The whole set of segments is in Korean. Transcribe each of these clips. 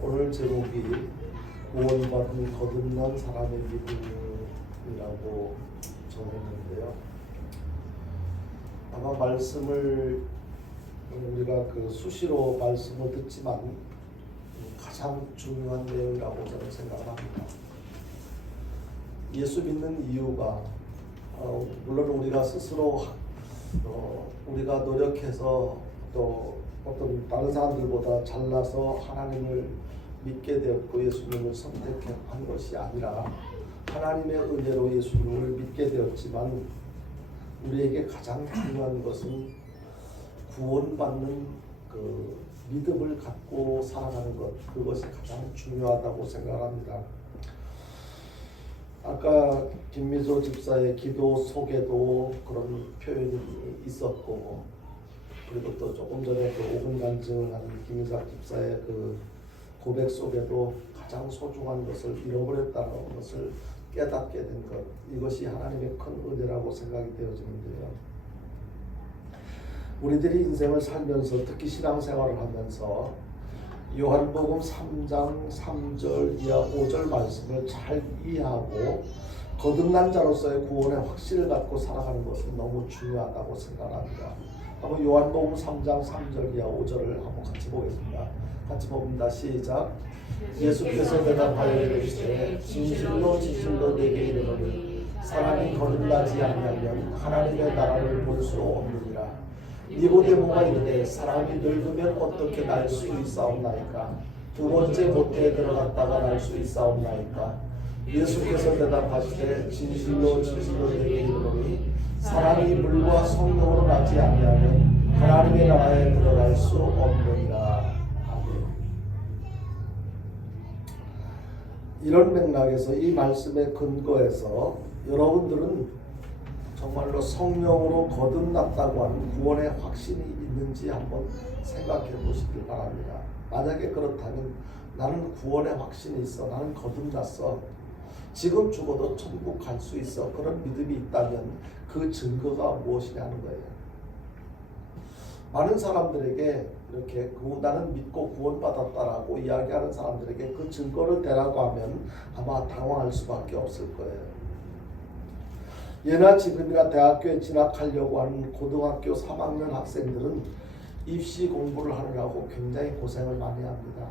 오늘 제목이 구원받은 거듭난 사람의 믿음이라고 정했는데요. 아마 말씀을 우리가 수시로 말씀을 듣지만 가장 중요한 내용이라고 저는 생각합니다. 예수 믿는 이유가 물론 우리가 스스로 우리가 노력해서 또 어떤 다른 사람들보다 잘나서 하나님을 믿게 되었고 예수님을 선택한 것이 아니라 하나님의 은혜로 예수님을 믿게 되었지만 우리에게 가장 중요한 것은 구원받는 믿음을 갖고 살아가는 것, 그것이 가장 중요하다고 생각합니다. 아까 김미소 집사의 기도 속에도 그런 표현이 있었고, 그리고 또 조금 전에 오분 간증을 하는 김희삭 집사의 고백 속에도 가장 소중한 것을 잃어버렸다는 것을 깨닫게 된 것, 이것이 하나님의 큰 은혜라고 생각이 되어지는데요. 우리들이 인생을 살면서 특히 신앙생활을 하면서 요한복음 3장 3절 이하 5절 말씀을 잘 이해하고 거듭난 자로서의 구원의 확신을 갖고 살아가는 것은 너무 중요하다고 생각합니다. 한번 요한복음 3장 3절 이하 5절을 한번 같이 보겠습니다. 같이 봅니다. 시작. 예수께서 대답하여 이르시되 진실로 진실로 내게 이르노니 사람이 거듭나지 아니하면 하나님의 나라를 볼 수 없느니라. 니고데모가 이르되 사람이 늙으면 어떻게 날 수 있사옵나이까? 두 번째 모태에 들어갔다가 날 수 있사옵나이까? 예수께서 대답하시되 진실로 진실로 내게 이르노니 사람이 물과 성령으로 나지 아니하면 하나님의 나라에 들어갈 수 없느니라. 아멘. 이런 맥락에서 이 말씀의 근거에서 여러분들은 정말로 성령으로 거듭났다고 하는 구원의 확신이 있는지 한번 생각해 보시길 바랍니다. 만약에 그렇다면 나는 구원의 확신이 있어, 나는 거듭났어, 지금 죽어도 천국 갈 수 있어, 그런 믿음이 있다면 그 증거가 무엇이냐는 거예요. 많은 사람들에게 이렇게 나는 믿고 구원받았다라고 이야기하는 사람들에게 그 증거를 대라고 하면 아마 당황할 수밖에 없을 거예요. 예나 지금이나 대학교에 진학하려고 하는 고등학교 3학년 학생들은 입시 공부를 하느라고 굉장히 고생을 많이 합니다.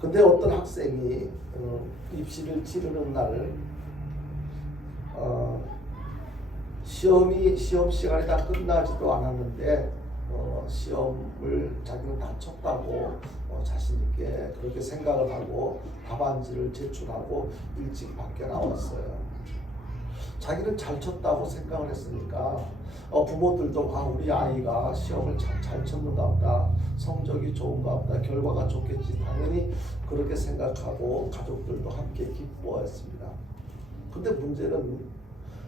근데 어떤 학생이 입시를 치르는 날 시험 시간이 다 끝나지도 않았는데 시험을 자기는 다 쳤다고 자신 있게 그렇게 생각을 하고 답안지를 제출하고 일찍 밖에 나왔어요. 자기는 잘 쳤다고 생각을 했으니까 부모들도 우리 아이가 시험을 잘 쳤는가 보다, 성적이 좋은가 보다, 결과가 좋겠지, 당연히 그렇게 생각하고 가족들도 함께 기뻐했습니다. 근데 문제는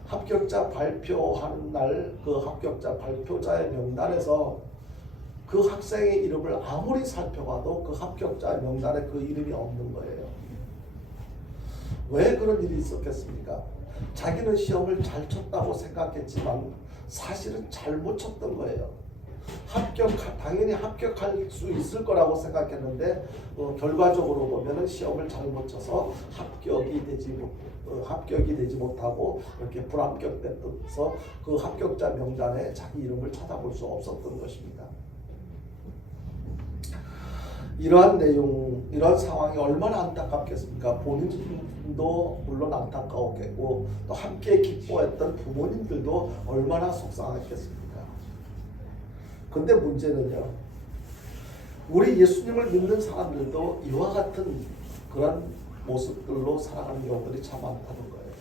합격자 발표하는 날 그 합격자 발표자의 명단에서 그 학생의 이름을 아무리 살펴봐도 그 합격자 명단에 그 이름이 없는 거예요. 왜 그런 일이 있었겠습니까? 자기는 시험을 잘 쳤다고 생각했지만 사실은 잘못 쳤던 거예요. 당연히 합격할 수 있을 거라고 생각했는데 결과적으로 보면은 시험을 잘못 쳐서 합격이 되지 못하고 이렇게 불합격돼서 그 합격자 명단에 자기 이름을 찾아볼 수 없었던 것입니다. 이러한 내용, 이러한 상황이 얼마나 안타깝겠습니까? 본인도 물론 안타까웠겠고 또 함께 기뻐했던 부모님들도 얼마나 속상했겠습니까? 근데 문제는요, 우리 예수님을 믿는 사람들도 이와 같은 그런 모습들로 살아가는 경우들이 참 많다는 거예요.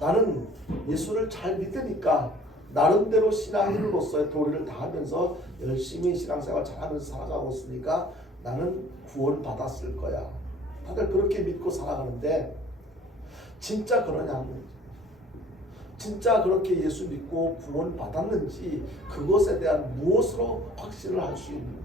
나는 예수를 잘 믿으니까 나름대로 신앙인으로서의 도리를 다하면서 열심히 신앙생활 잘하면서 살아가고 있으니까 나는 구원받았을 거야. 다들 그렇게 믿고 살아가는데 진짜 그러냐면, 진짜 그렇게 예수 믿고 구원받았는지 그것에 대한 무엇으로 확신을 할 수 있는 거예요.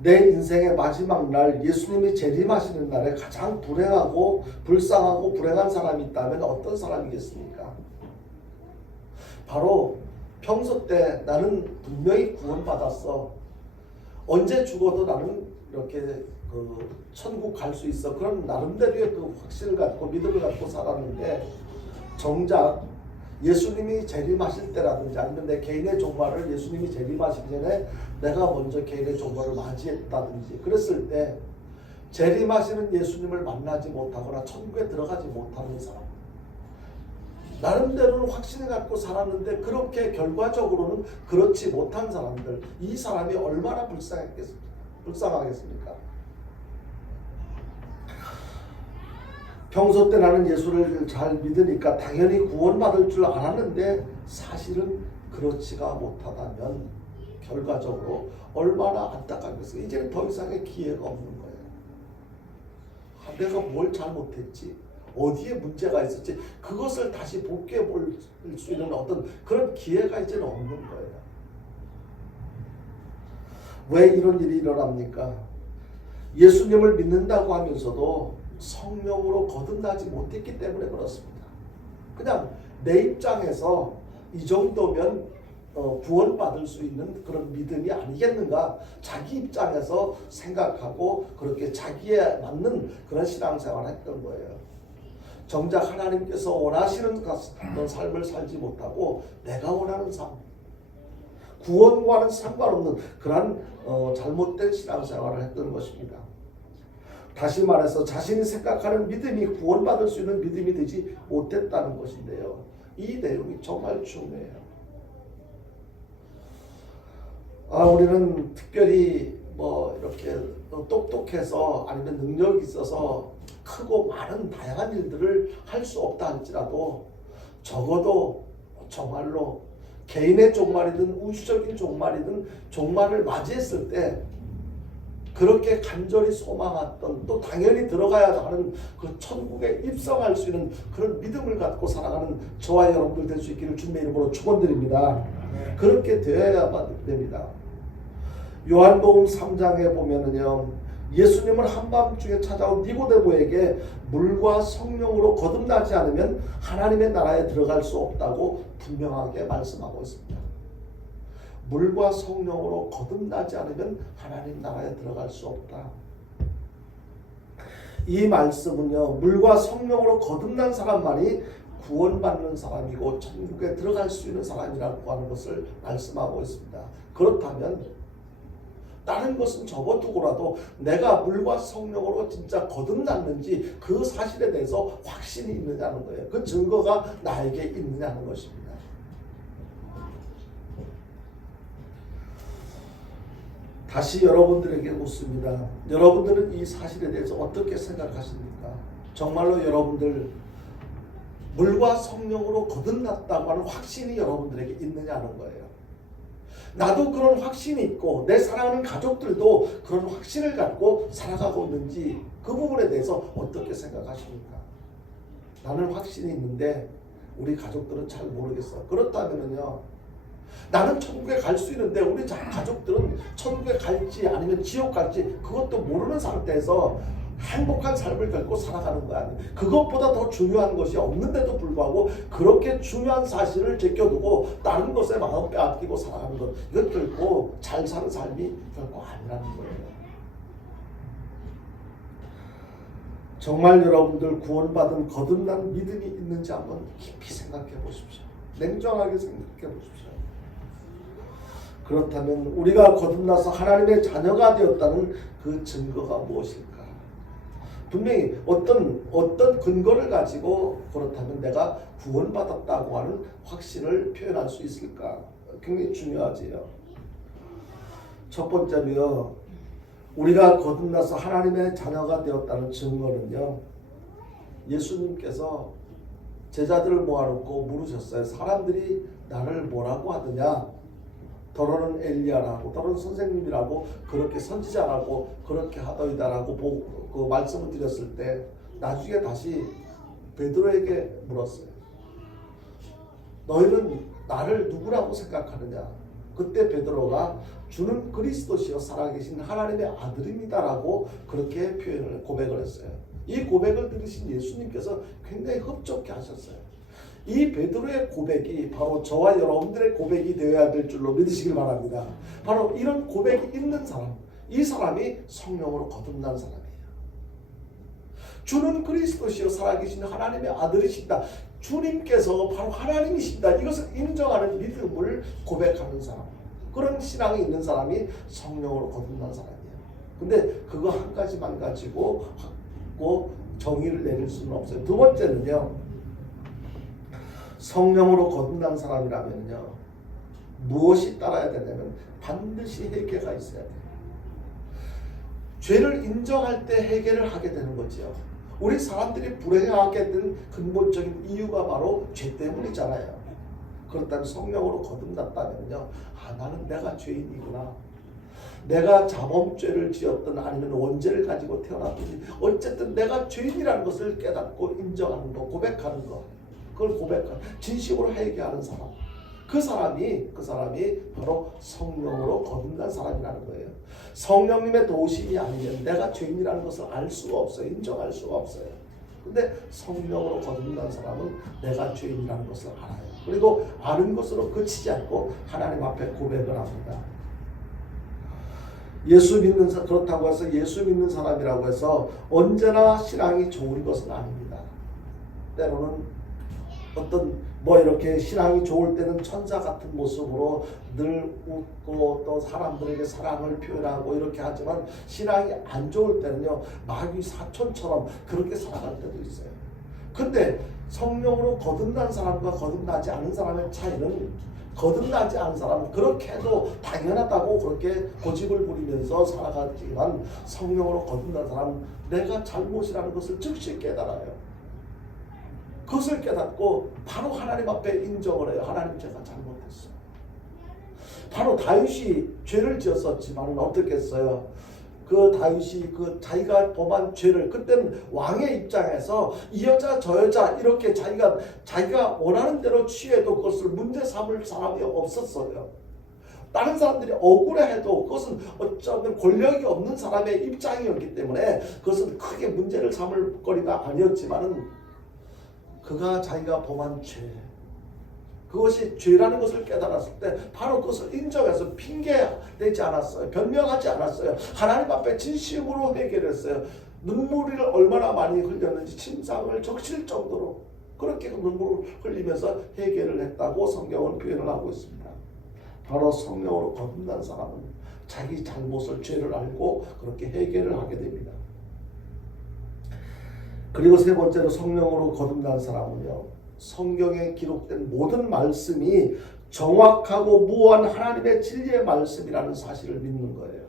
내 인생의 마지막 날, 예수님이 재림하시는 날에 가장 불행하고 불쌍하고 불행한 사람이 있다면 어떤 사람이겠습니까? 바로 평소 때 나는 분명히 구원받았어, 언제 죽어도 나는 이렇게 그 천국 갈 수 있어. 그런 나름대로의 그 확신을 갖고 믿음을 갖고 살았는데 정작 예수님이 재림하실 때라든지 아니면 내 개인의 종말을 예수님이 재림하시기 전에 내가 먼저 개인의 종말을 맞이했다든지 그랬을 때 재림하시는 예수님을 만나지 못하거나 천국에 들어가지 못하는 사람, 나름대로는 확신을 갖고 살았는데 그렇게 결과적으로는 그렇지 못한 사람들, 이 사람이 얼마나 불쌍하겠습니까? 평소 때 나는 예수를 잘 믿으니까 당연히 구원받을 줄 알았는데 사실은 그렇지가 못하다면 결과적으로 얼마나 안타깝겠어요. 이제는 더 이상의 기회가 없는 거예요. 내가 뭘 잘못했지? 어디에 문제가 있었지? 그것을 다시 복귀해 볼 수 있는 어떤 그런 기회가 이제는 없는 거예요. 왜 이런 일이 일어납니까? 예수님을 믿는다고 하면서도 성령으로 거듭나지 못했기 때문에 그렇습니다. 그냥 내 입장에서 이 정도면 구원받을 수 있는 그런 믿음이 아니겠는가, 자기 입장에서 생각하고 그렇게 자기에 맞는 그런 신앙생활을 했던 거예요. 정작 하나님께서 원하시는 그런 삶을 살지 못하고 내가 원하는 삶, 구원과는 상관없는 그런 잘못된 신앙생활을 했던 것입니다. 다시 말해서 자신이 생각하는 믿음이 구원받을 수 있는 믿음이 되지 못했다는 것인데요. 이 내용이 정말 중요해요. 우리는 특별히 이렇게 똑똑해서 아니면 능력이 있어서 크고 많은 다양한 일들을 할 수 없다 할지라도 적어도 정말로 개인의 종말이든 우주적인 종말이든 종말을 맞이했을 때 그렇게 간절히 소망했던, 또 당연히 들어가야 하는 그 천국에 입성할 수 있는 그런 믿음을 갖고 살아가는 저와 여러분들 될 수 있기를 주님의 이름으로 축원드립니다. 그렇게 되어야만 됩니다. 요한복음 3장에 보면은요, 예수님은 한밤중에 찾아온 니고데모에게 물과 성령으로 거듭나지 않으면 하나님의 나라에 들어갈 수 없다고 분명하게 말씀하고 있습니다. 물과 성령으로 거듭나지 않으면 하나님 나라에 들어갈 수 없다. 이 말씀은요, 물과 성령으로 거듭난 사람만이 구원받는 사람이고 천국에 들어갈 수 있는 사람이라고 하는 것을 말씀하고 있습니다. 그렇다면 다른 것은 접어두고라도 내가 물과 성령으로 진짜 거듭났는지 그 사실에 대해서 확신이 있느냐는 거예요. 그 증거가 나에게 있느냐는 것입니다. 다시 여러분들에게 묻습니다. 여러분들은 이 사실에 대해서 어떻게 생각하십니까? 정말로 여러분들 물과 성령으로 거듭났다고 하는 확신이 여러분들에게 있느냐는 거예요. 나도 그런 확신이 있고 내 사랑하는 가족들도 그런 확신을 갖고 살아가고 있는지 그 부분에 대해서 어떻게 생각하십니까? 나는 확신이 있는데 우리 가족들은 잘 모르겠어. 그렇다면요, 나는 천국에 갈 수 있는데 우리 가족들은 천국에 갈지 아니면 지옥 갈지 그것도 모르는 상태에서 행복한 삶을 결코 살아가는 거 아니에요. 그것보다 더 중요한 것이 없는데도 불구하고 그렇게 중요한 사실을 제껴두고 다른 것에 마음 빼앗기고 살아가는 것, 이건 결코 잘 사는 삶이 결코 아니라는 거예요. 정말 여러분들 구원받은 거듭난 믿음이 있는지 한번 깊이 생각해 보십시오. 냉정하게 생각해 보십시오. 그렇다면 우리가 거듭나서 하나님의 자녀가 되었다는 그 증거가 무엇일까? 분명히 어떤 근거를 가지고 그렇다면 내가 구원받았다고 하는 확신을 표현할 수 있을까? 굉장히 중요하지요. 첫 번째로요, 우리가 거듭나서 하나님의 자녀가 되었다는 증거는요, 예수님께서 제자들을 모아놓고 물으셨어요. 사람들이 나를 뭐라고 하느냐? 더러는 엘리야라고, 더러는 선생님이라고, 그렇게 선지자라고 그렇게 하더이다라고 그 말씀을 드렸을 때 나중에 다시 베드로에게 물었어요. 너희는 나를 누구라고 생각하느냐? 그때 베드로가 주는 그리스도시요 살아계신 하나님의 아들입니다라고 그렇게 고백을 했어요. 이 고백을 들으신 예수님께서 굉장히 흡족해 하셨어요. 이 베드로의 고백이 바로 저와 여러분들의 고백이 되어야 될 줄로 믿으시길 바랍니다. 바로 이런 고백이 있는 사람, 이 사람이 성령으로 거듭난 사람이에요. 주는 그리스도시요 살아계신 하나님의 아들이시다. 주님께서 바로 하나님이시다. 이것을 인정하는 믿음을 고백하는 사람, 그런 신앙이 있는 사람이 성령으로 거듭난 사람이에요. 근데 그거 한 가지만 가지고 정의를 내릴 수는 없어요. 두 번째는요, 성령으로 거듭난 사람이라면요, 무엇이 따라야 되냐면 반드시 회개가 있어야 돼요. 죄를 인정할 때 회개를 하게 되는 거죠. 우리 사람들이 불행하게 된 근본적인 이유가 바로 죄 때문이잖아요. 그렇다면 성령으로 거듭났다면요, 나는 내가 죄인이구나. 내가 자범죄를 지었든 아니면 원죄를 가지고 태어났든지 어쨌든 내가 죄인이라는 것을 깨닫고 인정하는 거, 고백하는 거, 그걸 고백하는, 진심으로 회개하는 사람, 그 사람이 바로 성령으로 거듭난 사람이라는 거예요. 성령님의 도우심이 아니면 내가 죄인이라는 것을 알 수가 없어요. 인정할 수가 없어요. 근데 성령으로 거듭난 사람은 내가 죄인이라는 것을 알아요. 그리고 아는 것으로 그치지 않고 하나님 앞에 고백을 합니다. 그렇다고 해서 예수 믿는 사람이라고 해서 언제나 신앙이 좋은 것은 아닙니다. 때로는 이렇게 신앙이 좋을 때는 천사 같은 모습으로 늘 웃고 또 사람들에게 사랑을 표현하고 이렇게 하지만, 신앙이 안 좋을 때는요, 마귀 사촌처럼 그렇게 살아갈 때도 있어요. 근데 성령으로 거듭난 사람과 거듭나지 않은 사람의 차이는, 거듭나지 않은 사람은 그렇게 해도 당연하다고 그렇게 고집을 부리면서 살아가지만, 성령으로 거듭난 사람은 내가 잘못이라는 것을 즉시 깨달아요. 그것을 깨닫고 바로 하나님 앞에 인정을 해요. 하나님, 제가 잘못했어요. 바로 다윗이 죄를 지었었지만 어떻게 했어요? 그 다윗이 자기가 범한 죄를, 그때는 왕의 입장에서 이 여자 저 여자 이렇게 자기가 원하는 대로 취해도 그것을 문제 삼을 사람이 없었어요. 다른 사람들이 억울해해도 그것은 어쩌면 권력이 없는 사람의 입장이었기 때문에 그것은 크게 문제를 삼을 거리가 아니었지만은, 그가 자기가 범한 죄, 그것이 죄라는 것을 깨달았을 때 바로 그것을 인정해서 핑계대지 않았어요. 변명하지 않았어요. 하나님 앞에 진심으로 회개를 했어요. 눈물을 얼마나 많이 흘렸는지 침상을 적실 정도로 그렇게 눈물을 흘리면서 회개를 했다고 성경은 표현을 하고 있습니다. 바로 성령으로 거듭난 사람은 자기 잘못을, 죄를 알고 그렇게 회개를 하게 됩니다. 그리고 세 번째로 성령으로 거듭난 사람은요, 성경에 기록된 모든 말씀이 정확하고 무한 하나님의 진리의 말씀이라는 사실을 믿는 거예요.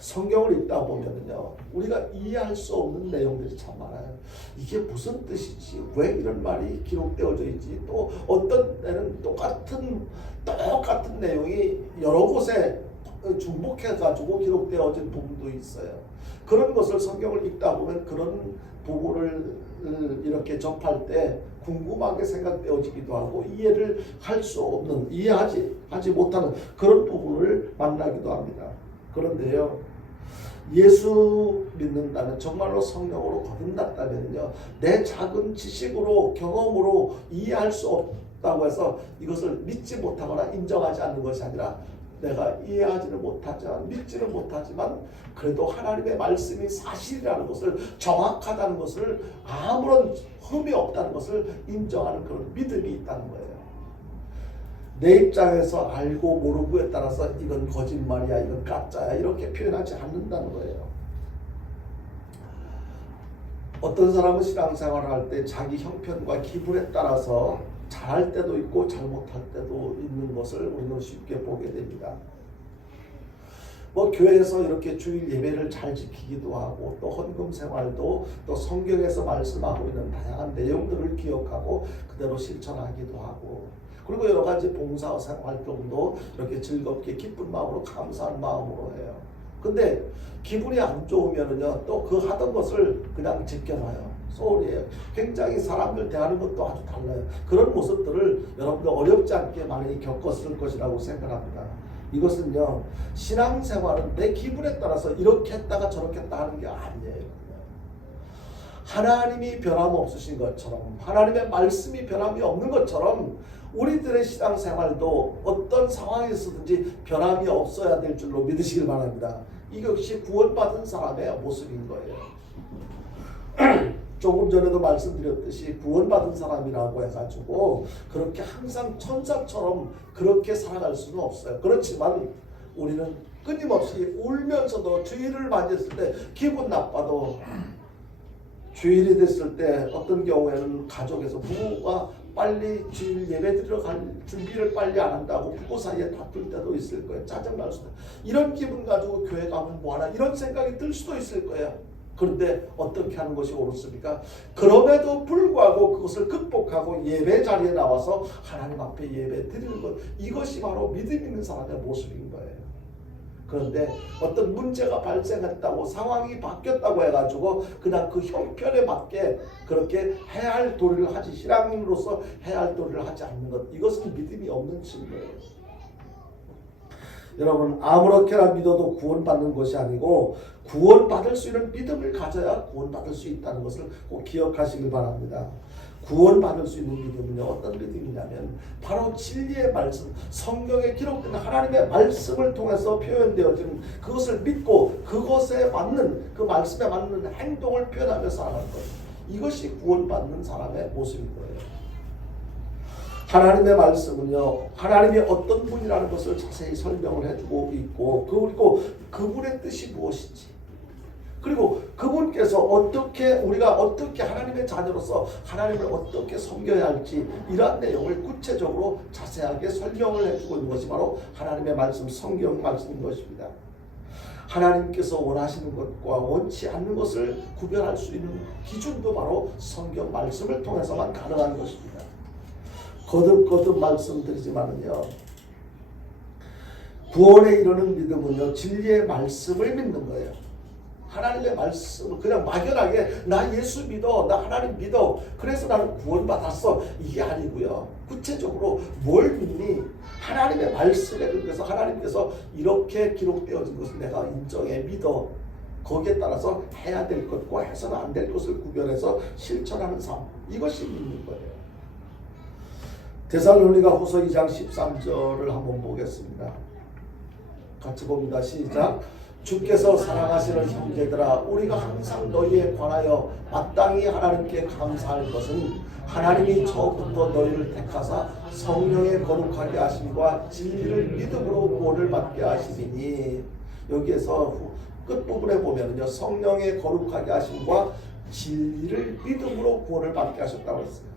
성경을 읽다 보면요, 우리가 이해할 수 없는 내용들이 참 많아요. 이게 무슨 뜻이지? 왜 이런 말이 기록되어져 있지? 또 어떤 때는 똑같은 내용이 여러 곳에 중복해가지고 기록되어진 부분도 있어요. 그런 것을 성경을 읽다 보면 그런 부분을 이렇게 접할 때 궁금하게 생각되어지기도 하고, 이해를 할 수 없는, 이해하지 못하는 그런 부분을 만나기도 합니다. 그런데요, 예수 믿는다면, 정말로 성령으로 거듭났다면요, 내 작은 지식으로, 경험으로 이해할 수 없다고 해서 이것을 믿지 못하거나 인정하지 않는 것이 아니라, 내가 이해하지는 못하지만, 믿지는 못하지만 그래도 하나님의 말씀이 사실이라는 것을, 정확하다는 것을, 아무런 흠이 없다는 것을 인정하는 그런 믿음이 있다는 거예요. 내 입장에서 알고 모르고에 따라서 이건 거짓말이야, 이건 가짜야 이렇게 표현하지 않는다는 거예요. 어떤 사람은 신앙생활을 할 때 자기 형편과 기분에 따라서 잘할 때도 있고 잘못할 때도 있는 것을 우리는 쉽게 보게 됩니다. 교회에서 이렇게 주일 예배를 잘 지키기도 하고, 또 헌금 생활도 또 성경에서 말씀하고 있는 다양한 내용들을 기억하고 그대로 실천하기도 하고, 그리고 여러 가지 봉사 활동도 이렇게 즐겁게 기쁜 마음으로, 감사한 마음으로 해요. 근데 기분이 안 좋으면은요, 또 그 하던 것을 그냥 제껴놔요. 소홀히해요. 굉장히 사람들 대하는 것도 아주 달라요. 그런 모습들을 여러분들 어렵지 않게 많이 겪었을 것이라고 생각합니다. 이것은요, 신앙생활은 내 기분에 따라서 이렇게 했다가 저렇게 했다 하는 게 아니에요. 하나님이 변함없으신 것처럼, 하나님의 말씀이 변함이 없는 것처럼 우리들의 신앙생활도 어떤 상황에서든지 변함이 없어야 될 줄로 믿으시길 바랍니다. 이것이 구원받은 사람의 모습인 거예요. 조금 전에도 말씀드렸듯이 구원받은 사람이라고 해가지고 그렇게 항상 천사처럼 그렇게 살아갈 수는 없어요. 그렇지만 우리는 끊임없이 울면서도 주일을 맞이했을 때 기분 나빠도, 주일이 됐을 때 어떤 경우에는 가족에서 부부가 빨리 주일 예배 드리러 갈 준비를 빨리 안 한다고 부부 사이에 다툴 때도 있을 거예요. 짜증날 수도. 이런 기분 가지고 교회 가면 뭐하나 이런 생각이 들 수도 있을 거예요. 그런데 어떻게 하는 것이 옳습니까? 그럼에도 불구하고 그것을 극복하고 예배 자리에 나와서 하나님 앞에 예배 드리는 것, 이것이 바로 믿음 있는 사람의 모습인 거예요. 그런데 어떤 문제가 발생했다고, 상황이 바뀌었다고 해가지고 그냥 그 형편에 맞게 그렇게 해야 할 도리를 하지, 신앙인으로서 해야 할 도리를 하지 않는 것, 이것은 믿음이 없는 증거예요. 여러분, 아무렇게나 믿어도 구원받는 것이 아니고 구원받을 수 있는 믿음을 가져야 구원받을 수 있다는 것을 꼭 기억하시길 바랍니다. 구원받을 수 있는 믿음은요, 어떤 믿음이냐면 바로 진리의 말씀, 성경에 기록된 하나님의 말씀을 통해서 표현되어지는 그것을 믿고 그것에 맞는, 그 말씀에 맞는 행동을 표현하며 살아가는 것, 이것이 구원받는 사람의 모습인 거예요. 하나님의 말씀은요, 하나님이 어떤 분이라는 것을 자세히 설명을 해주고 있고, 그리고 그분의 뜻이 무엇인지, 그리고 그분께서 어떻게, 우리가 어떻게 하나님의 자녀로서 하나님을 어떻게 섬겨야 할지, 이러한 내용을 구체적으로 자세하게 설명을 해주고 있는 것이 바로 하나님의 말씀, 성경 말씀인 것입니다. 하나님께서 원하시는 것과 원치 않는 것을 구별할 수 있는 기준도 바로 성경 말씀을 통해서만 가능한 것입니다. 거듭거듭 말씀드리지만은요, 구원에 이르는 믿음은요, 진리의 말씀을 믿는 거예요. 하나님의 말씀을 그냥 막연하게 나 예수 믿어, 나 하나님 믿어, 그래서 나는 구원받았어, 이게 아니고요. 구체적으로 뭘 믿니? 하나님의 말씀에 의해서 하나님께서 이렇게 기록되어진 것을 내가 인정해, 믿어. 거기에 따라서 해야 될 것과 해서는 안 될 것을 구별해서 실천하는 삶, 이것이 믿는 거예요. 데살로니가 후서 2장 13절을 한번 보겠습니다. 같이 봅니다. 시작. 주께서 사랑하시는 형제들아, 우리가 항상 너희에 관하여 마땅히 하나님께 감사할 것은 하나님이 처음부터 너희를 택하사 성령의 거룩하게 하심과 진리를 믿음으로 구원을 받게 하시리니, 여기에서 끝부분에 보면요, 성령의 거룩하게 하심과 진리를 믿음으로 구원을 받게 하셨다고 했어요.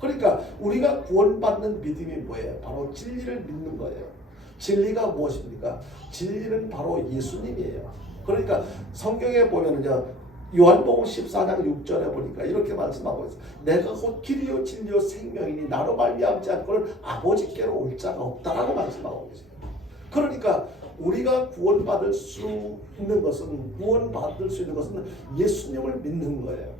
그러니까 우리가 구원받는 믿음이 뭐예요? 바로 진리를 믿는 거예요. 진리가 무엇입니까? 진리는 바로 예수님이에요. 그러니까 성경에 보면은요, 요한복음 14장 6절에 보니까 이렇게 말씀하고 있어요. 내가 곧 길이요 진리요 생명이니 나로 말미암지 않고는 아버지께로 올 자가 없다라고 말씀하고 계세요. 그러니까 우리가 구원받을 수 있는 것은, 예수님을 믿는 거예요.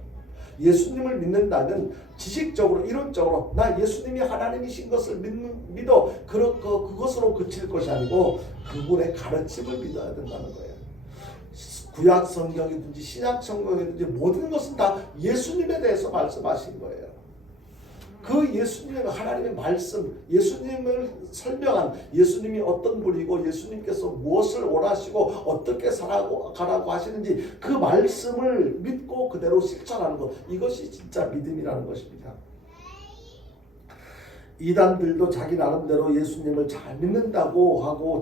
예수님을 믿는다면 지식적으로, 이론적으로 나 예수님이 하나님이신 것을 믿어, 그것으로 그칠 것이 아니고 그분의 가르침을 믿어야 된다는 거예요. 구약 성경이든지 신약 성경이든지 모든 것은 다 예수님에 대해서 말씀하신 거예요. 그 예수님의 하나님의 말씀, 예수님을 설명한, 예수님이 어떤 분이고 예수님께서 무엇을 원하시고 어떻게 살아가라고 하시는지 그 말씀을 믿고 그대로 실천하는 것, 이것이 진짜 믿음이라는 것입니다. 이단들도 자기 나름대로 예수님을 잘 믿는다고 하고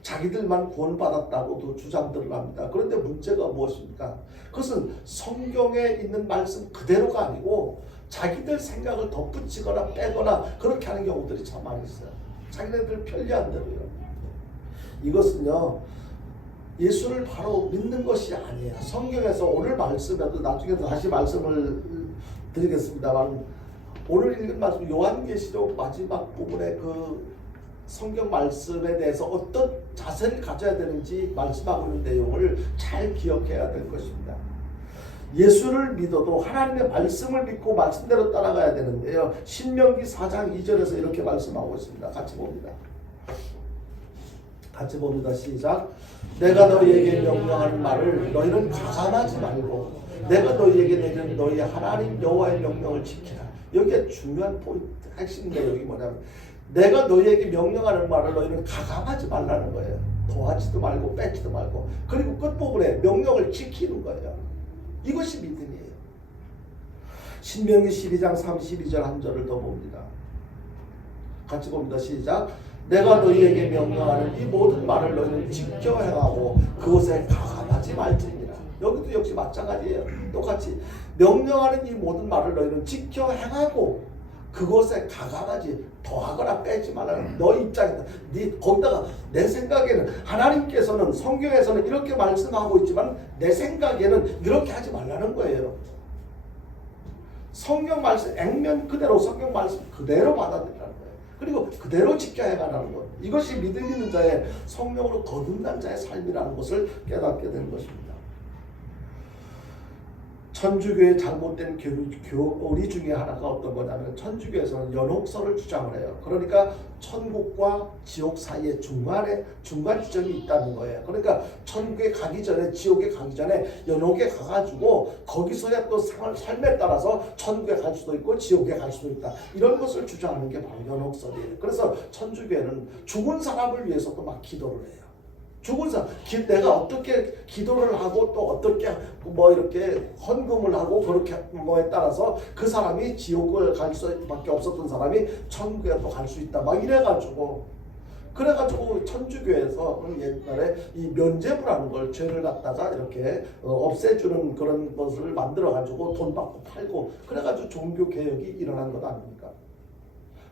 자기들만 구원받았다고도 주장들을 합니다. 그런데 문제가 무엇입니까? 그것은 성경에 있는 말씀 그대로가 아니고 자기들 생각을 덧붙이거나 빼거나 그렇게 하는 경우들이 참 많이 있어요. 자기네들 편리한 대로요. 이것은요, 예수를 바로 믿는 것이 아니에요. 성경에서 오늘 말씀에도 나중에도 다시 말씀을 드리겠습니다만, 오늘 읽은 말씀 요한계시록 마지막 부분에 그 성경 말씀에 대해서 어떤 자세를 가져야 되는지 말씀하고 있는 내용을 잘 기억해야 될 것입니다. 예수를 믿어도 하나님의 말씀을 믿고 말씀대로 따라가야 되는데요, 신명기 4장 2절에서 이렇게 말씀하고 있습니다. 같이 봅니다. 시작. 내가 너희에게 명령하는 말을 너희는 가감하지 말고 내가 너희에게 내리는 너희 하나님 여호와의 명령을 지키라. 여기에 중요한 포인트, 핵심 내용이 뭐냐면 내가 너희에게 명령하는 말을 너희는 가감하지 말라는 거예요. 더하지도 말고 뺏지도 말고. 그리고 끝부분에 명령을 지키는 거예요. 이것이 믿음이에요. 신명기 12장 32절 한 절을 더 봅니다. 같이 봅니다. 시작. 내가 너희에게 명령하는 이 모든 말을 너희는 지켜 행하고 그것에 가감하지 말지니라. 여기도 역시 마찬가지예요. 똑같이 명령하는 이 모든 말을 너희는 지켜 행하고 그것에 가감하지 더하거나 빼지 말라는 너 입장이다. 거기다가 내 생각에는 하나님께서는 성경에서는 이렇게 말씀하고 있지만 내 생각에는 이렇게 하지 말라는 거예요. 성경 말씀 액면 그대로 성경 말씀 그대로 받아들이라는 거예요. 그리고 그대로 지켜야 해가는 것. 이것이 믿음 있는 자의 성령으로 거듭난 자의 삶이라는 것을 깨닫게 되는 것입니다. 천주교의 잘못된 교리 중에 하나가 어떤 거냐면 천주교에서는 연옥설을 주장을 해요. 그러니까 천국과 지옥 사이에 중간 지점이 있다는 거예요. 그러니까 천국에 가기 전에 지옥에 가기 전에 연옥에 가가지고 거기서야 또 삶에 따라서 천국에 갈 수도 있고 지옥에 갈 수도 있다. 이런 것을 주장하는 게 바로 연옥설이에요. 그래서 천주교에는 죽은 사람을 위해서도 막 기도를 해요. 죽은 사람, 내가 어떻게 기도를 하고 또 어떻게 뭐 이렇게 헌금을 하고 그렇게 뭐에 따라서 그 사람이 지옥을 갈 수밖에 없었던 사람이 천국에 또 갈 수 있다. 막 이래가지고 그래가지고 천주교에서 옛날에 이 면죄부라는 걸 죄를 갖다가 이렇게 없애주는 그런 것을 만들어가지고 돈 받고 팔고 그래가지고 종교 개혁이 일어난 것 아닙니까?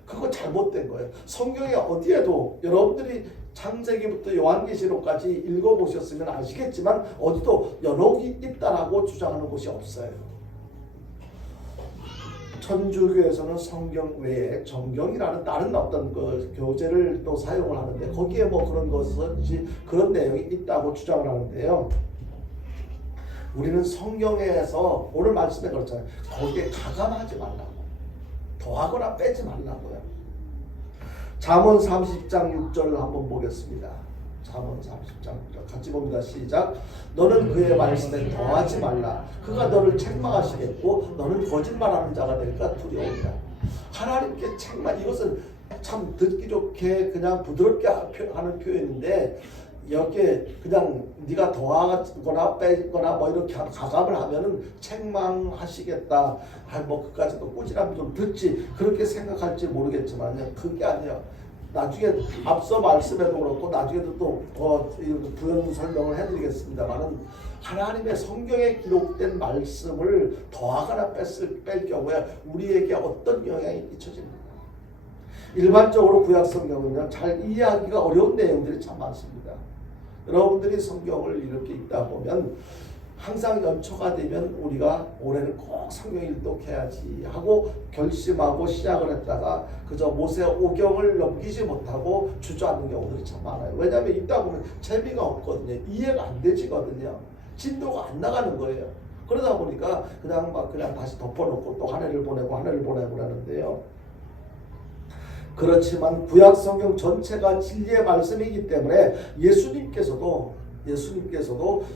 그거 잘못된 거예요. 성경에 어디에도 여러분들이 창세기부터 요한계시록까지 읽어보셨으면 아시겠지만 어디도 연옥이 있다라고 주장하는 곳이 없어요. 천주교에서는 성경 외에 정경이라는 다른 어떤 그 교재를 또 사용을 하는데 거기에 뭐 그런 것이 그런 내용이 있다고 주장을 하는데요. 우리는 성경에서 오늘 말씀에 그렇잖아요. 거기에 가감하지 말라고. 더하거나 빼지 말라고요. 잠언 30장 6절을 한번 보겠습니다. 잠언 30장 6절 같이 봅니다. 시작. 너는 그의 말씀에 더하지 말라. 그가 너를 책망하시겠고 너는 거짓말하는 자가 될까 두려우리라. 하나님께 책망, 이것은 참 듣기 좋게 그냥 부드럽게 하는 표현인데 여기에 그냥 네가 더하거나 빼거나 뭐 이렇게 가감을 하면은 책망하시겠다. 뭐 그까지도 꾸지람이 좀 듣지 그렇게 생각할지 모르겠지만요. 그게 아니에요. 나중에 앞서 말씀에도 그렇고 나중에도 또 부연 설명을 해드리겠습니다만은 하나님의 성경에 기록된 말씀을 더하거나 뺄 경우에 우리에게 어떤 영향이 끼쳐집니까? 일반적으로 구약 성경은요 잘 이해하기가 어려운 내용들이 참 많습니다. 여러분들이 성경을 이렇게 읽다 보면 항상 연초가 되면 우리가 올해는 꼭 성경 일독해야지 하고 결심하고 시작을 했다가 그저 모세 오경을 넘기지 못하고 주저앉는 경우들이 참 많아요. 왜냐하면 읽다 보면 재미가 없거든요. 이해가 안 되지거든요. 진도가 안 나가는 거예요. 그러다 보니까 그냥 다시 덮어놓고 또 한 해를 보내고 그러는데요. 그렇지만 구약 성경 전체가 진리의 말씀이기 때문에 예수님께서도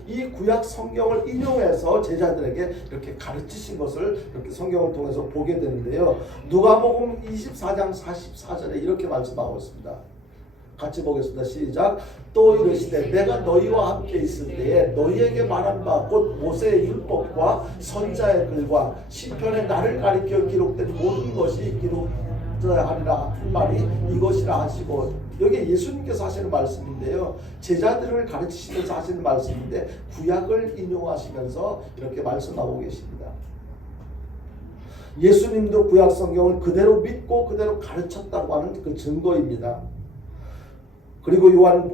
이 구약 성경을 인용해서 제자들에게 이렇게 가르치신 것을 이렇게 성경을 통해서 보게 되는데요. 누가복음 24장 44절에 이렇게 말씀하고 있습니다. 같이 보겠습니다. 시작. 또 이르시되 내가 너희와 함께 있을 때에 너희에게 말한 바 곧 모세의 율법과 선지자의 글과 시편에 나를 가리켜 기록된 모든 것이 하리라 한 말이 이것이라 하시고, 여기 예수님께서 하시는 말씀인데요, 제자들을 가르치시면서 하시는 말씀인데 구약을 인용하시면서 이렇게 말씀하고 계십니다. 예수님도 구약 성경을 그대로 믿고 그대로 가르쳤다고 하는 그 증거입니다. 그리고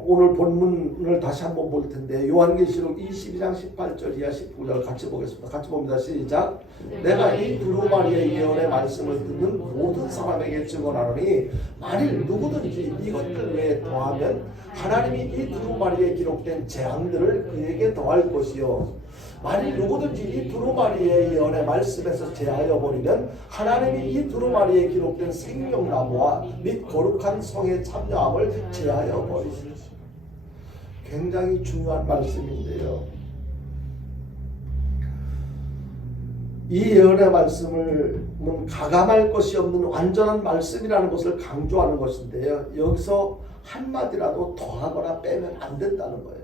오늘 본문을 다시 한번 볼 텐데 요한계시록 22장 18절 이하 19절 같이 보겠습니다. 같이 봅니다. 시작. 내가 이 두루마리의 예언의 말씀을 듣는 모든 사람에게 증언하노니 만일 누구든지 이것들 외에 더하면 하나님이 이 두루마리에 기록된 재앙들을 그에게 더할 것이요, 만일 누구든지 이 두루마리의 예언의 말씀에서 제하여 버리면 하나님이 이 두루마리에 기록된 생명나무와 및 거룩한 성의 참여함을 제하여 버리시니. 굉장히 중요한 말씀인데요, 이 예언의 말씀은 가감할 것이 없는 완전한 말씀이라는 것을 강조하는 것인데요. 여기서 한마디라도 더하거나 빼면 안 된다는 거예요.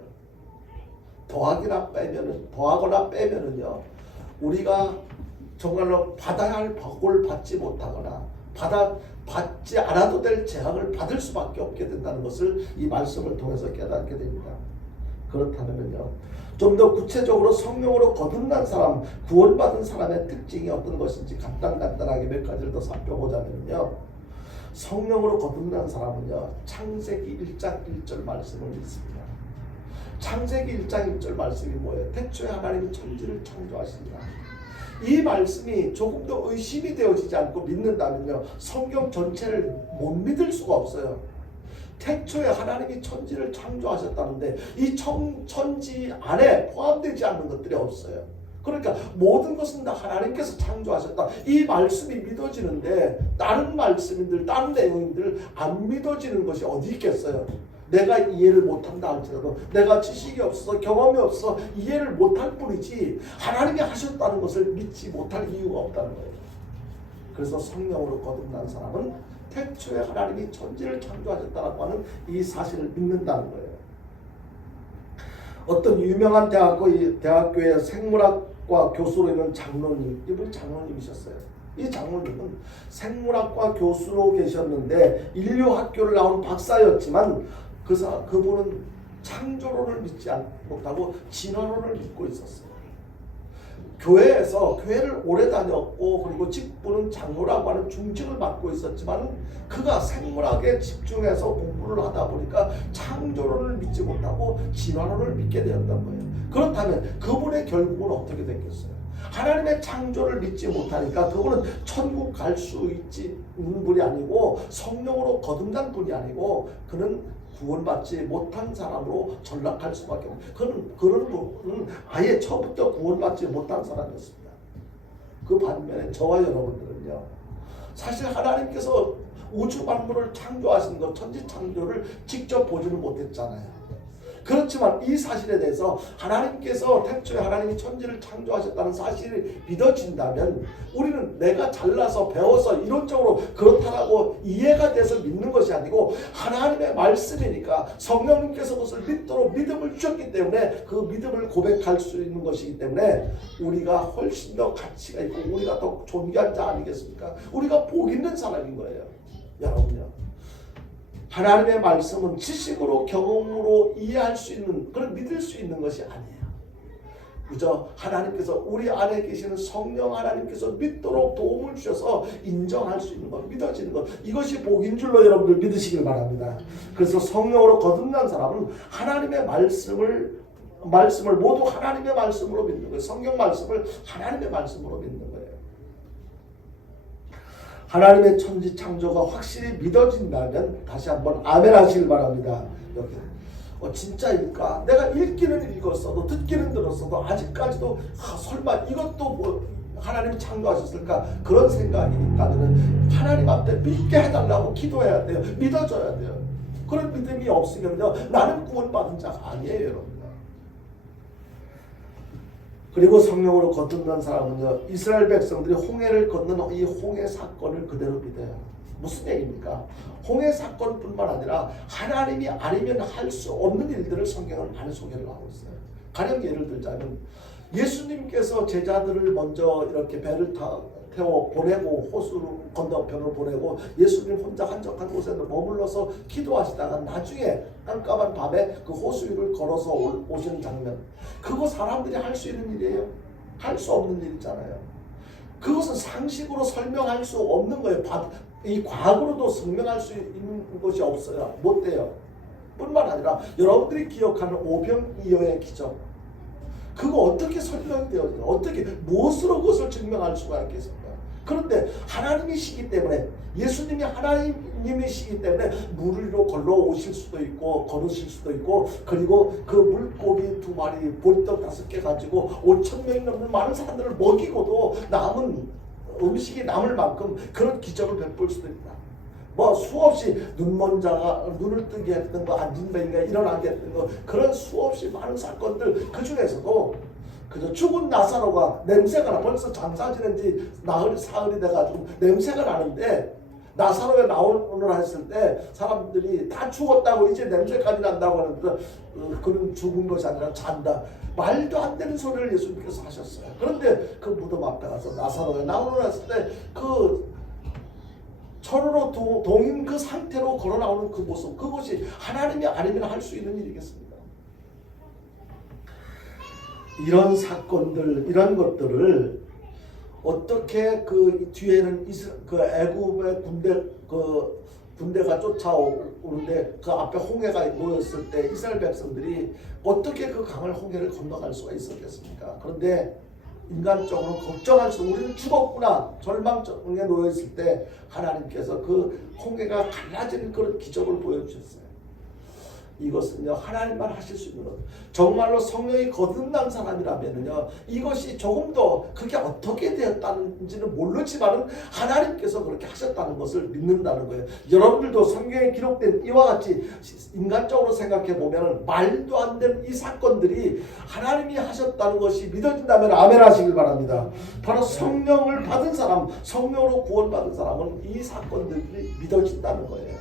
더하거나 빼면은요, 우리가 정말로 받아야 할 복을 받지 못하거나 받지 않아도 될 재앙을 받을 수밖에 없게 된다는 것을 이 말씀을 통해서 깨닫게 됩니다. 그렇다면요, 좀 더 구체적으로 성령으로 거듭난 사람, 구원받은 사람의 특징이 어떤 것인지 간단하게 몇 가지를 더 살펴보자면요, 성령으로 거듭난 사람은요, 창세기 1장 1절 말씀을 믿습니다. 창세기 1장 1절 말씀이 뭐예요? 태초에 하나님이 천지를 창조하십니다. 이 말씀이 조금 더 의심이 되어지지 않고 믿는다면요, 성경 전체를 못 믿을 수가 없어요. 태초에 하나님이 천지를 창조하셨다는데 이 천지 안에 포함되지 않는 것들이 없어요. 그러니까 모든 것은 다 하나님께서 창조하셨다. 이 말씀이 믿어지는데 다른 말씀인들, 다른 내용인들 안 믿어지는 것이 어디 있겠어요? 내가 이해를 못한다 할지라도, 내가 지식이 없어서 경험이 없어서 이해를 못할 뿐이지 하나님이 하셨다는 것을 믿지 못할 이유가 없다는 거예요. 그래서 성령으로 거듭난 사람은 태초에 하나님이 천지를 창조하셨다고 하는 이 사실을 믿는다는 거예요. 어떤 유명한 대학교의 생물학과 교수로 있는 장로님, 이분이 장로님이셨어요. 이 장로님은 생물학과 교수로 계셨는데 인류학교를 나온 박사였지만 그분은 창조론을 믿지 못하고 진화론을 믿고 있었어요. 교회를 오래 다녔고, 그리고 직분은 장로라고 하는 중직을 맡고 있었지만 그가 생물학에 집중해서 공부를 하다 보니까 창조론을 믿지 못하고 진화론을 믿게 되었던 거예요. 그렇다면 그분의 결국은 어떻게 됐겠어요? 하나님의 창조를 믿지 못하니까 그분은 천국 갈 수 있는 분이 아니고, 성령으로 거듭난 분이 아니고, 그는 구원받지 못한 사람으로 전락할 수밖에 없어요. 그런 분은 아예 처음부터 구원받지 못한 사람이었습니다. 그 반면에 저와 여러분들은요, 사실 하나님께서 우주 만물을 창조하신 것, 천지 창조를 직접 보지는 못했잖아요. 그렇지만 이 사실에 대해서 하나님께서 태초에 하나님이 천지를 창조하셨다는 사실이 믿어진다면 우리는 내가 잘나서 배워서 이론적으로 그렇다라고 이해가 돼서 믿는 것이 아니고, 하나님의 말씀이니까 성령님께서 그것을 믿도록 믿음을 주셨기 때문에 그 믿음을 고백할 수 있는 것이기 때문에 우리가 훨씬 더 가치가 있고 우리가 더 존귀한 자 아니겠습니까? 우리가 복 있는 사람인 거예요. 여러분요, 하나님의 말씀은 지식으로 경험으로 이해할 수 있는, 그런 믿을 수 있는 것이 아니에요. 그저 하나님께서 우리 안에 계시는 성령 하나님께서 믿도록 도움을 주셔서 인정할 수 있는 것, 믿어지는 것, 이것이 복인 줄로 여러분들 믿으시길 바랍니다. 그래서 성령으로 거듭난 사람은 하나님의 말씀을 모두 하나님의 말씀으로 믿는 거예요. 성경 말씀을 하나님의 말씀으로 믿는 거예요. 하나님의 천지 창조가 확실히 믿어진다면 다시 한번 아멘 하시길 바랍니다. 여기 진짜일까? 내가 읽기는 읽었어도 듣기는 들었어도 아직까지도 설마 이것도 뭐 하나님이 창조하셨을까? 그런 생각이 있다면 하나님 앞에 믿게 해달라고 기도해야 돼요. 믿어줘야 돼요. 그런 믿음이 없으면요, 나는 구원받은 자가 아니에요, 여러분. 그리고 성령으로 거듭난 사람은요, 이스라엘 백성들이 홍해를 건넌 이 홍해 사건을 그대로 믿어요. 무슨 얘기입니까? 홍해 사건뿐만 아니라 하나님이 아니면 할 수 없는 일들을 성경은 많이 소개를 하고 있어요. 가령 예를 들자면 예수님께서 제자들을 먼저 이렇게 배를 태워 보내고 호수 건너편으로 보내고 예수님 혼자 한적한 곳에 머물러서 기도하시다가 나중에 깜깜한 밤에 그 호수 위를 걸어서 오시는 장면, 그거 사람들이 할 수 있는 일이에요? 할 수 없는 일이잖아요. 그것은 상식으로 설명할 수 없는 거예요. 이 과학으로도 설명할 수 있는 것이 없어요. 못 돼요. 뿐만 아니라 여러분들이 기억하는 오병이어의 기적, 그거 어떻게 설명이 되어져요? 어떻게 무엇으로 그것을 증명할 수가 있겠습니까? 그런데 하나님이시기 때문에, 예수님이 하나님이시기 때문에 물 위로 걸러오실 수도 있고 걸으실 수도 있고, 그리고 그 물고기 2마리 보리떡 5개 가지고 5,000명이 넘는 많은 사람들을 먹이고도 남은 음식이 남을 만큼 그런 기적을 베풀 수도 있다. 뭐 수없이 눈먼 자가 눈을 뜨게 했던 거, 앉은 뱅이가 일어나게 했던 거, 그런 수없이 많은 사건들, 그 중에서도 그저 죽은 나사로가 냄새가 나. 벌써 장사 지낸 지 나흘 사흘이 돼가지고 냄새가 나는데 나사로에 나오느라 했을 때 사람들이 다 죽었다고 이제 냄새까지 난다고 하는데 그는 죽은 것이 아니라 잔다. 말도 안 되는 소리를 예수님께서 하셨어요. 그런데 그 무덤 앞에 가서 나사로에 나오느라 했을 때 그 철으로 동인 그 상태로 걸어 나오는 그 모습, 그것이 하나님이 아니면 할 수 있는 일이겠습니까? 이런 사건들, 이런 것들을 어떻게 그 뒤에는 그 애굽의 군대가 쫓아오는데 그 앞에 홍해가 모였을 때 이스라엘 백성들이 어떻게 그 강을 홍해를 건너갈 수가 있었겠습니까? 그런데 인간적으로 걱정할 수, 우리는 죽었구나 절망에 놓여 있을 때 하나님께서 그 홍해가 갈라지는 그런 기적을 보여주셨어요. 이것은요 하나님만 하실 수 있는 것. 정말로 성령이 거듭난 사람이라면요 이것이 조금 더 그게 어떻게 되었다는지는 모르지만은 하나님께서 그렇게 하셨다는 것을 믿는다는 거예요. 여러분들도 성경에 기록된 이와 같이 인간적으로 생각해 보면은 말도 안 되는 이 사건들이 하나님이 하셨다는 것이 믿어진다면 아멘 하시길 바랍니다. 바로 성령을 받은 사람, 성령으로 구원받은 사람은 이 사건들이 믿어진다는 거예요.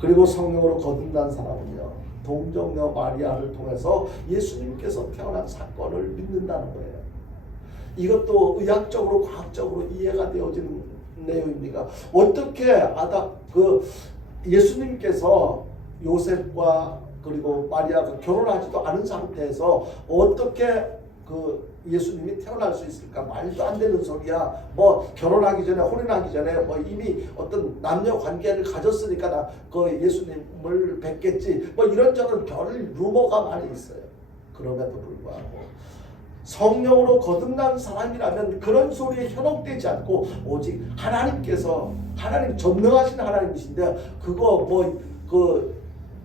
그리고 성령으로 거듭난 사람은요 동정녀 마리아를 통해서 예수님께서 태어난 사건을 믿는다는 거예요. 이것도 의학적으로 과학적으로 이해가 되어지는 내용입니다. 어떻게 예수님께서 요셉과 그리고 마리아가 결혼하지도 않은 상태에서 어떻게 그 예수님이 태어날 수 있을까? 말도 안 되는 소리야. 뭐 결혼하기 전에, 혼인하기 전에 뭐 이미 어떤 남녀 관계를 가졌으니까 그 예수님을 뵙겠지. 뭐 이런저런 별 루머가 많이 있어요. 그럼에도 불구하고 성령으로 거듭난 사람이라면 그런 소리에 현혹되지 않고 오직 하나님 전능하신 하나님이신데 그거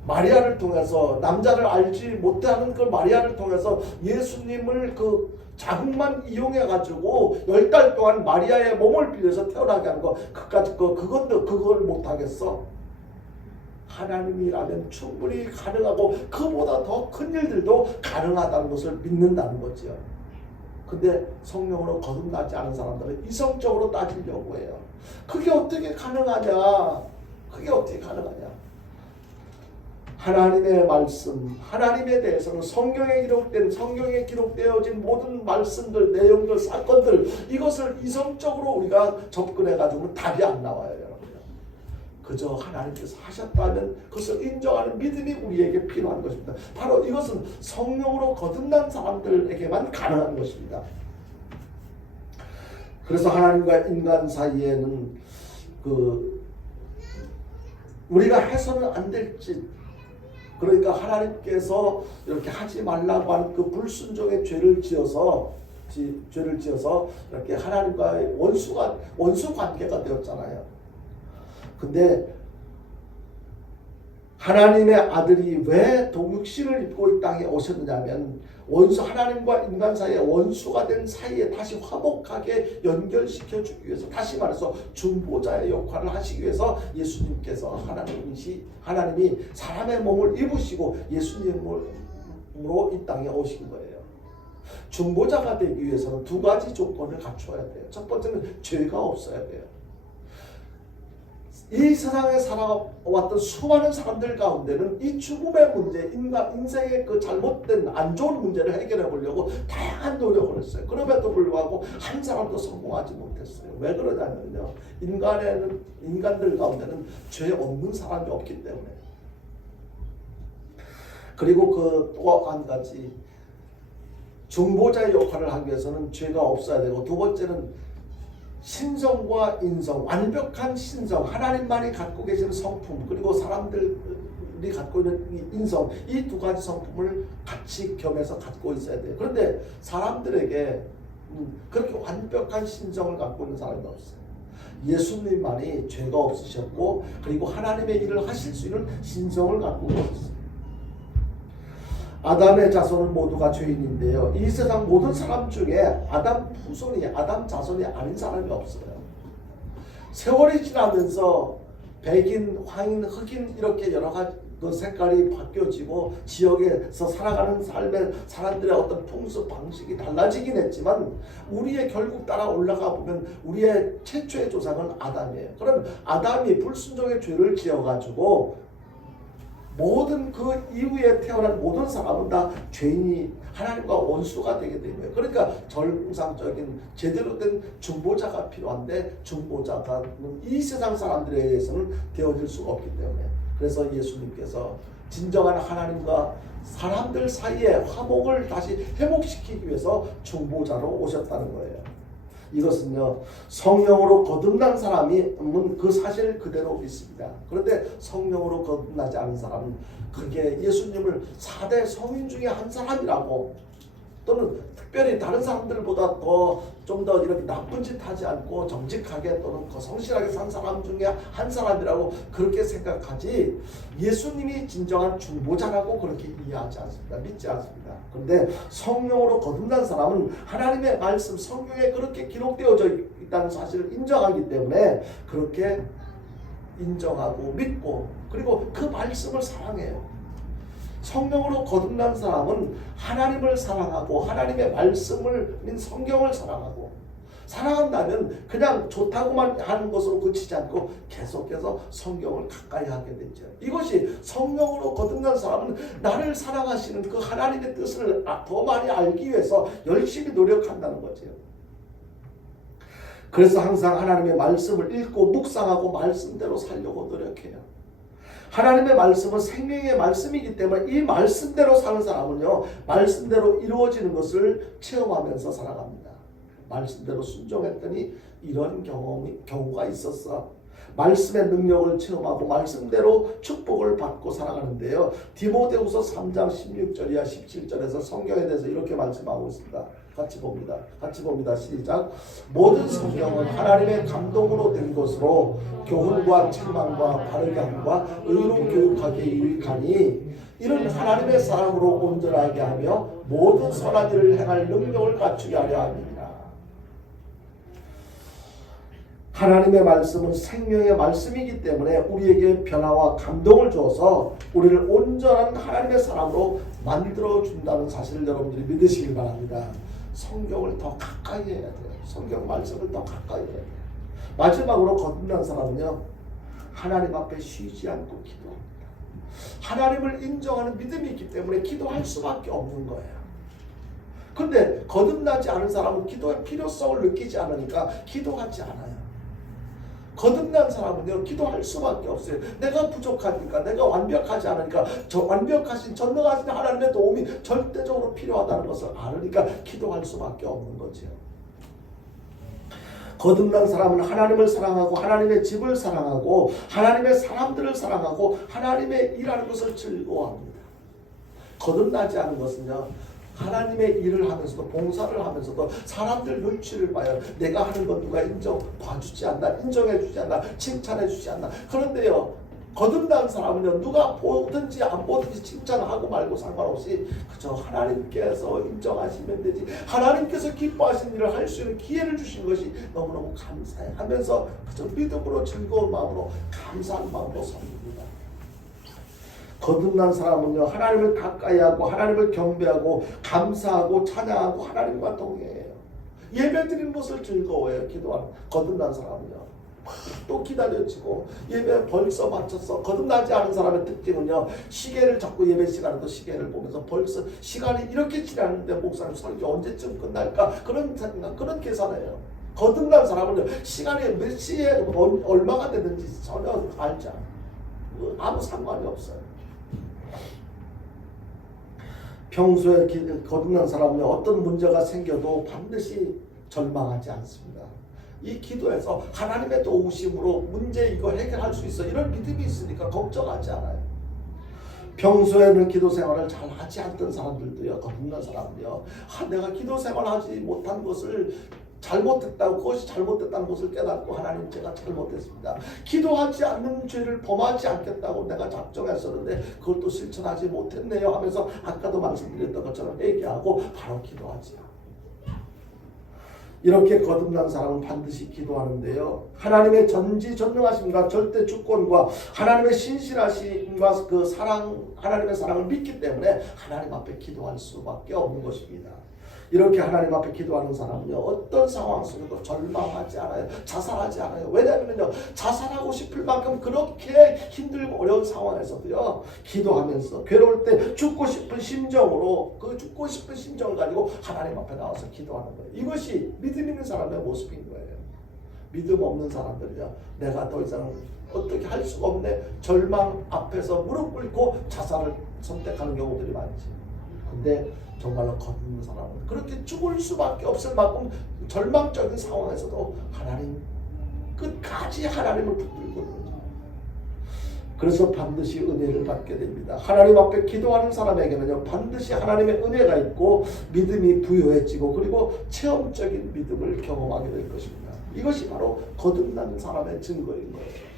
마리아를 통해서 남자를 알지 못하는 그 마리아를 통해서 예수님을 그 자궁만 이용해 가지고 10달 동안 마리아의 몸을 빌려서 태어나게 한 거 그걸 못 하겠어? 하나님이라면 충분히 가능하고 그보다 더 큰 일들도 가능하다는 것을 믿는다는 거죠. 근데 성령으로 거듭나지 않은 사람들은 이성적으로 따지려고 해요. 그게 어떻게 가능하냐? 하나님의 말씀, 하나님에 대해서는 성경에 기록되어진 모든 말씀들, 내용들, 사건들 이것을 이성적으로 우리가 접근해가지고는 답이 안 나와요, 여러분. 그저 하나님께서 하셨다면 그것을 인정하는 믿음이 우리에게 필요한 것입니다. 바로 이것은 성령으로 거듭난 사람들에게만 가능한 것입니다. 그래서 하나님과 인간 사이에는 우리가 해서는 안 될 짓, 그러니까 하나님께서 이렇게 하지 말라고 하는 그 불순종의 죄를 지어서 이렇게 하나님과의 원수 관계가 되었잖아요. 근데 하나님의 아들이 왜 동육신을 입고 이 땅에 오셨느냐면 하나님과 인간 사이에 원수가 된 사이에 다시 화목하게 연결시켜 주기 위해서, 다시 말해서 중보자의 역할을 하시기 위해서 예수님께서 하나님이 사람의 몸을 입으시고 예수님으로 이 땅에 오신 거예요. 중보자가 되기 위해서는 두 가지 조건을 갖춰야 돼요. 첫 번째는 죄가 없어야 돼요. 이 세상에 살아왔던 수많은 사람들 가운데는 이 죽음의 문제, 인생의 그 잘못된 안 좋은 문제를 해결해 보려고 다양한 노력을 했어요. 그럼에도 불구하고 한 사람도 성공하지 못했어요. 왜 그러냐면요, 인간들 가운데는 죄 없는 사람이 없기 때문에. 그리고 또 한 가지, 중보자의 역할을 하기 위해서는 죄가 없어야 되고, 두 번째는 신성과 인성, 완벽한 신성, 하나님만이 갖고 계시는 성품, 그리고 사람들이 갖고 있는 인성, 이 두 가지 성품을 같이 겸해서 갖고 있어야 돼요. 그런데 사람들에게 그렇게 완벽한 신성을 갖고 있는 사람이 없어요. 예수님만이 죄가 없으셨고, 그리고 하나님의 일을 하실 수 있는 신성을 갖고 계셨어요. 아담의 자손은 모두가 죄인인데요, 이 세상 모든 사람 중에 아담 자손이 아닌 사람이 없어요. 세월이 지나면서 백인, 황인, 흑인 이렇게 여러 가지 그 색깔이 바뀌어지고 지역에서 살아가는 삶의 사람들의 어떤 풍습 방식이 달라지긴 했지만 우리의 결국 따라 올라가 보면 우리의 최초의 조상은 아담이에요. 그럼 아담이 불순종의 죄를 지어가지고 모든 그 이후에 태어난 모든 사람은 다 죄인이 하나님과 원수가 되게 되는 거예요. 그러니까 정상적인 제대로 된 중보자가 필요한데 중보자가 이 세상 사람들에 의해서는 되어질 수가 없기 때문에 그래서 예수님께서 진정한 하나님과 사람들 사이의 화목을 다시 회복시키기 위해서 중보자로 오셨다는 거예요. 이것은요 성령으로 거듭난 사람이 그 사실을 그대로 믿습니다. 그런데 성령으로 거듭나지 않은 사람은 그게 예수님을 4대 성인 중에 한 사람이라고 또는 특별히 다른 사람들보다 좀 더 이렇게 나쁜 짓 하지 않고 정직하게 또는 성실하게 산 사람 중에 한 사람이라고 그렇게 생각하지 예수님이 진정한 중보자라고 그렇게 이해하지 않습니다. 믿지 않습니다. 그런데 성령으로 거듭난 사람은 하나님의 말씀 성경에 그렇게 기록되어져 있다는 사실을 인정하기 때문에 그렇게 인정하고 믿고 그리고 그 말씀을 사랑해요. 성령으로 거듭난 사람은 하나님을 사랑하고 하나님의 말씀을 성경을 사랑한다면 그냥 좋다고만 하는 것으로 그치지 않고 계속해서 성경을 가까이 하게 되죠. 이것이 성령으로 거듭난 사람은 나를 사랑하시는 그 하나님의 뜻을 더 많이 알기 위해서 열심히 노력한다는 거죠. 그래서 항상 하나님의 말씀을 읽고 묵상하고 말씀대로 살려고 노력해요. 하나님의 말씀은 생명의 말씀이기 때문에 이 말씀대로 사는 사람은요 말씀대로 이루어지는 것을 체험하면서 살아갑니다. 말씀대로 순종했더니 이런 경우가 있었어. 말씀의 능력을 체험하고 말씀대로 축복을 받고 살아가는데요. 디모데후서 3장 16절 이하 17절에서 성경에 대해서 이렇게 말씀하고 있습니다. 같이 봅니다. 시작. 모든 성경은 하나님의 감동으로 된 것으로 교훈과 책망과 바르게 함과 의로 교육하기에 유익하니 이는 하나님의 사람으로 온전하게 하며 모든 선한 일을 행할 능력을 갖추게 하려 함이니라. 하나님의 말씀은 생명의 말씀이기 때문에 우리에게 변화와 감동을 주어서 우리를 온전한 하나님의 사람으로 만들어준다는 사실을 여러분들이 믿으시길 바랍니다. 성경을 더 가까이 해야 돼요. 성경 말씀을 더 가까이 해야 돼요. 마지막으로 거듭난 사람은요 하나님 앞에 쉬지 않고 기도합니다. 하나님을 인정하는 믿음이 있기 때문에 기도할 수밖에 없는 거예요. 근데 거듭나지 않은 사람은 기도의 필요성을 느끼지 않으니까 기도하지 않아요. 거듭난 사람은요 기도할 수밖에 없어요. 내가 부족하니까, 내가 완벽하지 않으니까, 완벽하신 전능하신 하나님의 도움이 절대적으로 필요하다는 것을 알으니까 기도할 수밖에 없는 거죠. 거듭난 사람은 하나님을 사랑하고 하나님의 집을 사랑하고 하나님의 사람들을 사랑하고 하나님의 일하는 것을 즐거워합니다. 거듭나지 않은 것은요 하나님의 일을 하면서도 봉사를 하면서도 사람들 눈치를 봐요. 내가 하는 건 누가 봐주지 않나, 인정해주지 않나, 칭찬해주지 않나. 그런데요 거듭난 사람은요 누가 보든지 안 보든지 칭찬하고 말고 상관없이 그저 하나님께서 인정하시면 되지, 하나님께서 기뻐하신 일을 할 수 있는 기회를 주신 것이 너무너무 감사해 하면서 그저 믿음으로 즐거운 마음으로 감사한 마음으로 섬깁니다. 거듭난 사람은요 하나님을 가까이하고 하나님을 경배하고 감사하고 찬양하고 하나님과 동행해요. 예배드리는 것을 즐거워해요. 기도하는 거듭난 사람은요 또 기다려지고 예배 벌써 마쳤어. 거듭나지 않은 사람의 특징은요 시계를 자꾸 예배 시간에도 시계를 보면서 벌써 시간이 이렇게 지났는데 목사님 설교 언제쯤 끝날까 그런 생각, 그런 계산해요. 거듭난 사람은요 시간이 몇 시에 얼마가 됐는지 전혀 알지 않아요. 아무 상관이 없어요. 평소에 거듭난 사람은 어떤 문제가 생겨도 반드시 절망하지 않습니다. 이 기도에서 하나님의 도우심으로 문제 이거 해결할 수 있어 이런 믿음이 있으니까 걱정하지 않아요. 평소에는 기도 생활을 잘 하지 않던 사람들도요 거듭난 사람은요 내가 기도 생활하지 못한 것을 잘못했다고, 그것이 잘못됐다는 것을 깨닫고 하나님 제가 잘못했습니다. 기도하지 않는 죄를 범하지 않겠다고 내가 작정했었는데 그것도 실천하지 못했네요 하면서 아까도 말씀드렸던 것처럼 회개하고 바로 기도하지요. 이렇게 거듭난 사람은 반드시 기도하는데요. 하나님의 전지전능하심과 절대 주권과 하나님의 신실하심과 그 사랑, 하나님의 사랑을 믿기 때문에 하나님 앞에 기도할 수밖에 없는 것입니다. 이렇게 하나님 앞에 기도하는 사람은요, 어떤 상황 속에도 절망하지 않아요. 자살하지 않아요. 왜냐하면요, 자살하고 싶을 만큼 그렇게 힘들고 어려운 상황에서도요, 기도하면서 괴로울 때 죽고 싶은 심정으로, 그 죽고 싶은 심정을 가지고 하나님 앞에 나와서 기도하는 거예요. 이것이 믿음 있는 사람의 모습인 거예요. 믿음 없는 사람들이요, 내가 더 이상 어떻게 할 수가 없네, 절망 앞에서 무릎 꿇고 자살을 선택하는 경우들이 많지. 근데 정말로 거듭난 사람은 그렇게 죽을 수밖에 없을 만큼 절망적인 상황에서도 하나님 끝까지 하나님을 붙들고 있는 거죠. 그래서 반드시 은혜를 받게 됩니다. 하나님 앞에 기도하는 사람에게는요, 반드시 하나님의 은혜가 있고 믿음이 부여해지고 그리고 체험적인 믿음을 경험하게 될 것입니다. 이것이 바로 거듭난 사람의 증거인 거예요.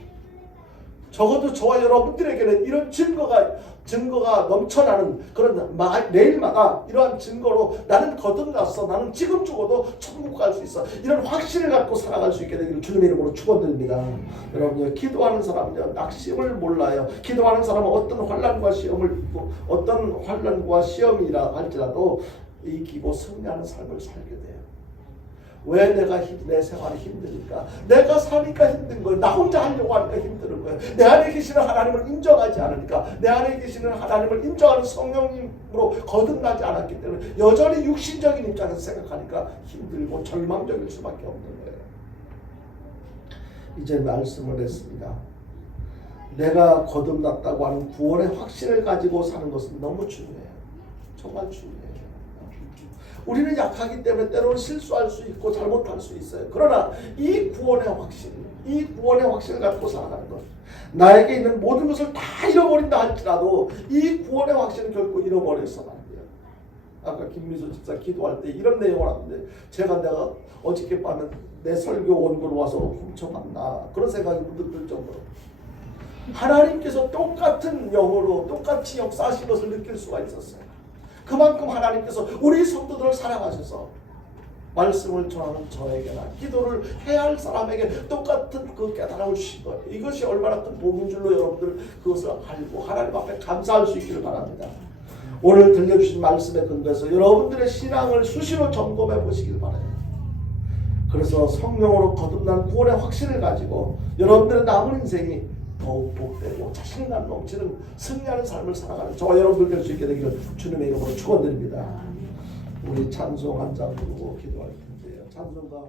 적어도 저와 여러분들에게는 이런 증거가 넘쳐나는 그런 매일마다 이러한 증거로 나는 거듭났어, 나는 지금 죽어도 천국 갈 수 있어, 이런 확신을 갖고 살아갈 수 있게 되기를 주님의 이름으로 축원드립니다. 여러분요, 기도하는 사람은요, 낙심을 몰라요. 기도하는 사람은 어떤 환난과 시험을 입고 어떤 환난과 시험이라 할지라도 이기고 승리하는 삶을 살게 돼요. 왜 내 생활이 힘드니까? 내가 사니까 힘든 거예요. 나 혼자 하려고 하니까 힘든 거예요. 내 안에 계시는 하나님을 인정하지 않으니까, 내 안에 계시는 하나님을 인정하는 성령님으로 거듭나지 않았기 때문에 여전히 육신적인 입장에서 생각하니까 힘들고 절망적일 수밖에 없는 거예요. 이제 말씀을 했습니다. 내가 거듭났다고 하는 구원의 확신을 가지고 사는 것은 너무 중요해요. 정말 중요해요. 우리는 약하기 때문에 때로는 실수할 수 있고 잘못할 수 있어요. 그러나 이 구원의 확신을 갖고 살아가는 것, 나에게 있는 모든 것을 다 잃어버린다 할지라도 이 구원의 확신은 결코 잃어버려서는 안 돼요. 아까 김미수 집사 기도할 때 이런 내용을 하는데, 내가 어저께 밤에 내 설교 원고를 와서 훔쳐갔나 그런 생각이 문득 들 정도로 하나님께서 똑같은 영으로 똑같이 역사하신 것을 느낄 수가 있었어요. 그만큼 하나님께서 우리 성도들을 사랑하셔서 말씀을 전하는 저에게나 기도를 해야 할 사람에게 똑같은 그 깨달음을 주신 거예요. 이것이 얼마나 큰 복인 줄로 여러분들 그것을 알고 하나님 앞에 감사할 수 있기를 바랍니다. 오늘 들려주신 말씀에 근거해서 여러분들의 신앙을 수시로 점검해 보시길 바라요. 그래서 성령으로 거듭난 구원의 확신을 가지고 여러분들의 남은 인생이 더욱 복되고 자신감 넘치는 승리하는 삶을 살아가는 저와 여러분들 될 수 있게 되기를 주님의 이름으로 축원드립니다. 우리 찬송 한 장 부르고 기도할 텐데요. 찬송가